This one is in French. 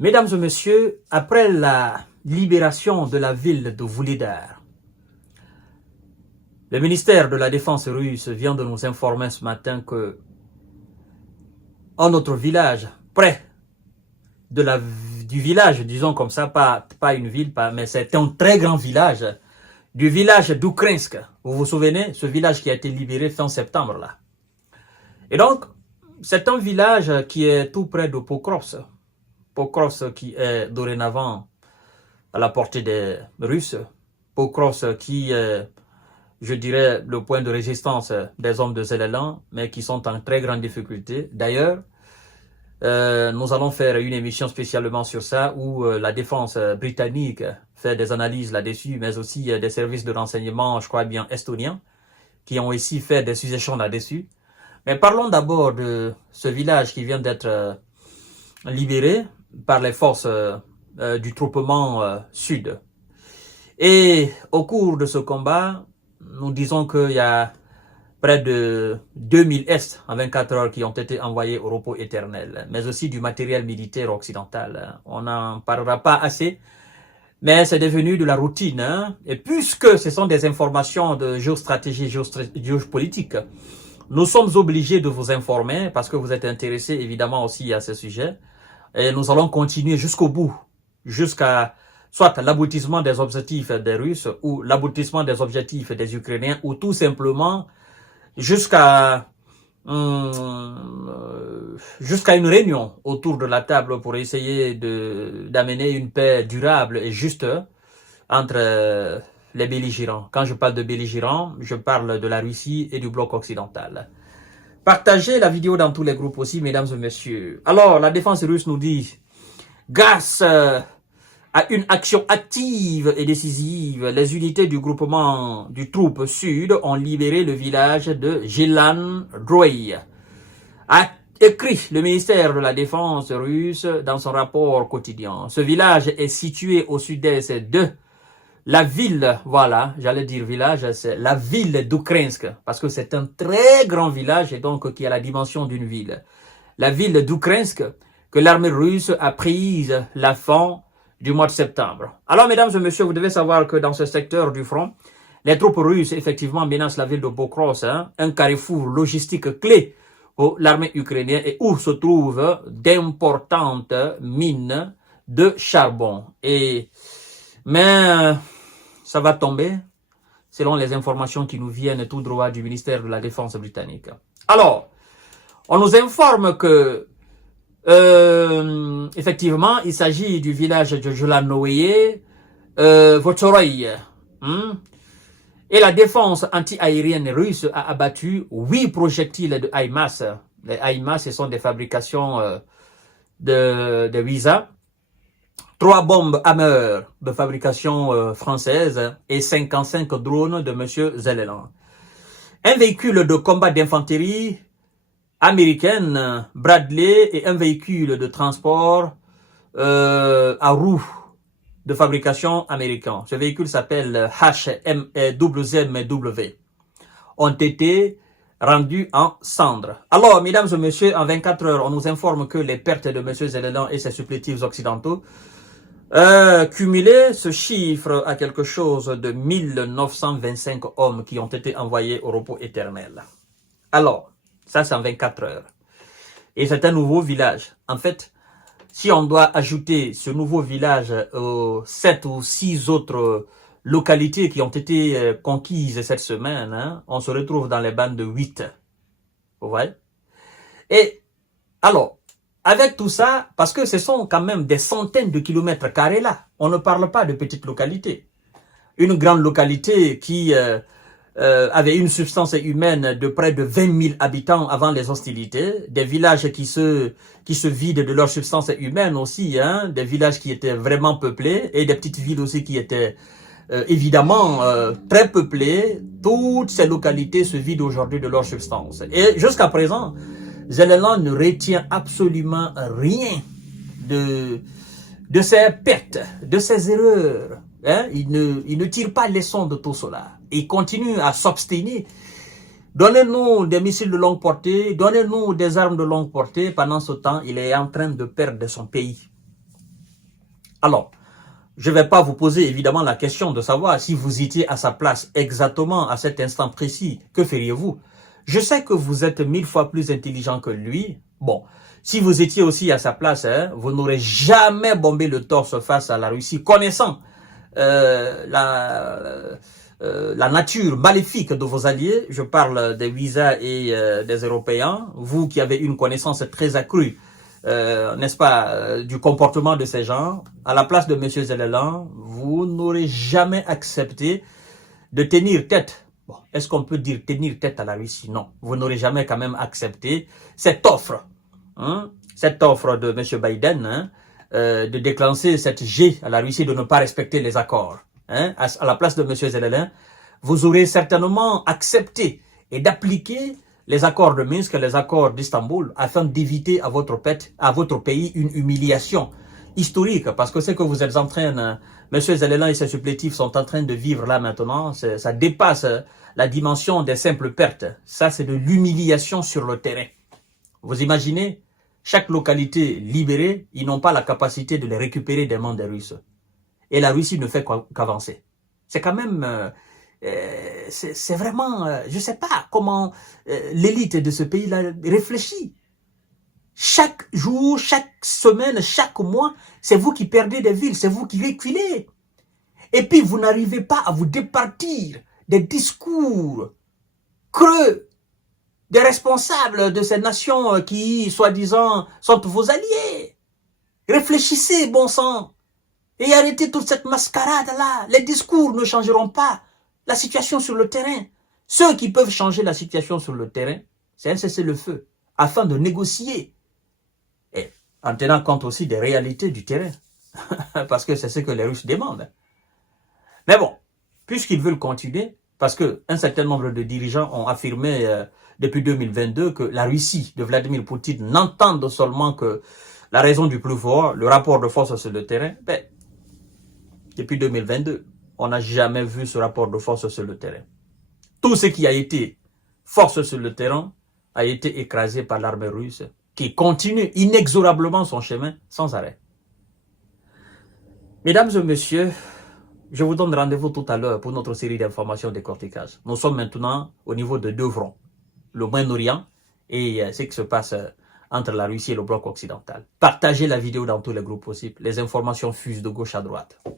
Mesdames et messieurs, après la libération de la ville de Vuhledar, le ministère de la Défense russe vient de nous informer ce matin que en notre village, près du village, disons comme ça, pas une ville, mais c'est un très grand village, du village d'Ukrensk. Vous vous souvenez, ce village qui a été libéré fin septembre là. Et donc, c'est un village qui est tout près de Pokrovsk. Pokrovsk qui est dorénavant à la portée des Russes. Pokrovsk qui est, je dirais, le point de résistance des hommes de Zelelan, mais qui sont en très grande difficulté. D'ailleurs, nous allons faire une émission spécialement sur ça, où la défense britannique fait des analyses là-dessus, mais aussi des services de renseignement, je crois bien, estoniens, qui ont aussi fait des suggestions là-dessus. Mais parlons d'abord de ce village qui vient d'être libéré par les forces du troupement sud. Et au cours de ce combat, nous disons qu'il y a près de 2000 Est en 24 heures qui ont été envoyés au repos éternel, mais aussi du matériel militaire occidental. On n'en parlera pas assez, mais c'est devenu de la routine. Hein? Et puisque ce sont des informations de géostratégie, géopolitique, nous sommes obligés de vous informer parce que vous êtes intéressés évidemment aussi à ce sujet. Et nous allons continuer jusqu'au bout, jusqu'à soit l'aboutissement des objectifs des Russes ou l'aboutissement des objectifs des Ukrainiens ou tout simplement jusqu'à une réunion autour de la table pour essayer d'amener une paix durable et juste entre les belligérants. Quand je parle de belligérants, je parle de la Russie et du bloc occidental. Partagez la vidéo dans tous les groupes aussi, mesdames et messieurs. Alors, la défense russe nous dit, grâce à une action active et décisive, les unités du groupement du troupe sud ont libéré le village de Zelandroy. A écrit le ministère de la Défense russe dans son rapport quotidien. Ce village est situé au sud-est de la ville, voilà, j'allais dire village, c'est la ville d'Ukrensk, parce que c'est un très grand village et donc qui a la dimension d'une ville. La ville d'Ukrensk que l'armée russe a prise la fin du mois de septembre. Alors, mesdames et messieurs, vous devez savoir que dans ce secteur du front, les troupes russes, effectivement, menacent la ville de Pokrovsk, un carrefour logistique clé pour l'armée ukrainienne et où se trouvent d'importantes mines de charbon. Mais ça va tomber, selon les informations qui nous viennent tout droit du ministère de la Défense britannique. Alors, on nous informe que effectivement, il s'agit du village de Zelandroy, Vochoroy. Et la défense anti-aérienne russe a abattu 8 projectiles de HIMARS. Les HIMARS, ce sont des fabrications de visas. 3 bombes Hammer de fabrication française et 55 drones de M. Zelelan. Un véhicule de combat d'infanterie américaine, Bradley, et un véhicule de transport à roues de fabrication américaine. Ce véhicule s'appelle HMW. Ont été rendus en cendres. Alors, mesdames et messieurs, en 24 heures, on nous informe que les pertes de M. Zelelan et ses supplétifs occidentaux cumulés se chiffrent à quelque chose de 1925 hommes qui ont été envoyés au repos éternel. Alors, ça, c'est en 24 heures. Et c'est un nouveau village. En fait, si on doit ajouter ce nouveau village aux 7 ou 6 autres localités qui ont été conquises cette semaine, hein, on se retrouve dans les bandes de 8. Vous voyez? Et alors, avec tout ça, parce que ce sont quand même des centaines de kilomètres carrés là, on ne parle pas de petites localités. Une grande localité qui avait une substance humaine de près de 20 000 habitants avant les hostilités, des villages qui se vident de leur substance humaine aussi, hein, des villages qui étaient vraiment peuplés et des petites villes aussi qui étaient évidemment très peuplées. Toutes ces localités se vident aujourd'hui de leur substance. Et jusqu'à présent, Zelelan ne retient absolument rien de ses pertes, de ses erreurs. Hein? Il ne tire pas leçon de tout cela. Il continue à s'obstiner. Donnez-nous des missiles de longue portée, donnez-nous des armes de longue portée. Pendant ce temps, il est en train de perdre son pays. Alors, je ne vais pas vous poser évidemment la question de savoir si vous étiez à sa place exactement à cet instant précis, que feriez-vous? Je sais que vous êtes 1000 fois plus intelligent que lui. Bon, si vous étiez aussi à sa place, hein, vous n'aurez jamais bombé le torse face à la Russie, connaissant la nature maléfique de vos alliés. Je parle des visas et des Européens. Vous qui avez une connaissance très accrue, n'est-ce pas, du comportement de ces gens, à la place de M. Zelensky, vous n'aurez jamais accepté de tenir tête. Bon, est-ce qu'on peut dire tenir tête à la Russie? Non, vous n'aurez jamais quand même accepté cette offre, hein, cette offre de M. Biden, hein, de déclencher cette G à la Russie de ne pas respecter les accords. Hein, à la place de M. Zelensky, vous aurez certainement accepté et d'appliquer les accords de Minsk, les accords d'Istanbul, afin d'éviter à votre pays une humiliation historique, parce que ce que vous êtes en train, M. Zelensky et ses supplétifs sont en train de vivre là maintenant, ça dépasse la dimension des simples pertes. Ça, c'est de l'humiliation sur le terrain. Vous imaginez, chaque localité libérée, ils n'ont pas la capacité de les récupérer des mains des Russes. Et la Russie ne fait qu'avancer. C'est quand même... c'est vraiment... je ne sais pas comment l'élite de ce pays-là réfléchit. Chaque jour, chaque semaine, chaque mois, c'est vous qui perdez des villes, c'est vous qui reculez. Et puis, vous n'arrivez pas à vous départir des discours creux des responsables de ces nations qui, soi-disant, sont vos alliés. Réfléchissez, bon sang, et arrêtez toute cette mascarade-là. Les discours ne changeront pas la situation sur le terrain. Ceux qui peuvent changer la situation sur le terrain, c'est un cessez-le-feu, afin de négocier, et en tenant compte aussi des réalités du terrain, parce que c'est ce que les Russes demandent. Mais bon, puisqu'ils veulent continuer, parce qu'un certain nombre de dirigeants ont affirmé depuis 2022 que la Russie de Vladimir Poutine n'entende seulement que la raison du plus fort, le rapport de force sur le terrain, ben, depuis 2022, on n'a jamais vu ce rapport de force sur le terrain. Tout ce qui a été force sur le terrain a été écrasé par l'armée russe, qui continue inexorablement son chemin sans arrêt. Mesdames et messieurs, je vous donne rendez-vous tout à l'heure pour notre série d'informations décortiquage. Nous sommes maintenant au niveau de deux fronts, le Moyen-Orient et ce qui se passe entre la Russie et le bloc occidental. Partagez la vidéo dans tous les groupes possibles. Les informations fusent de gauche à droite.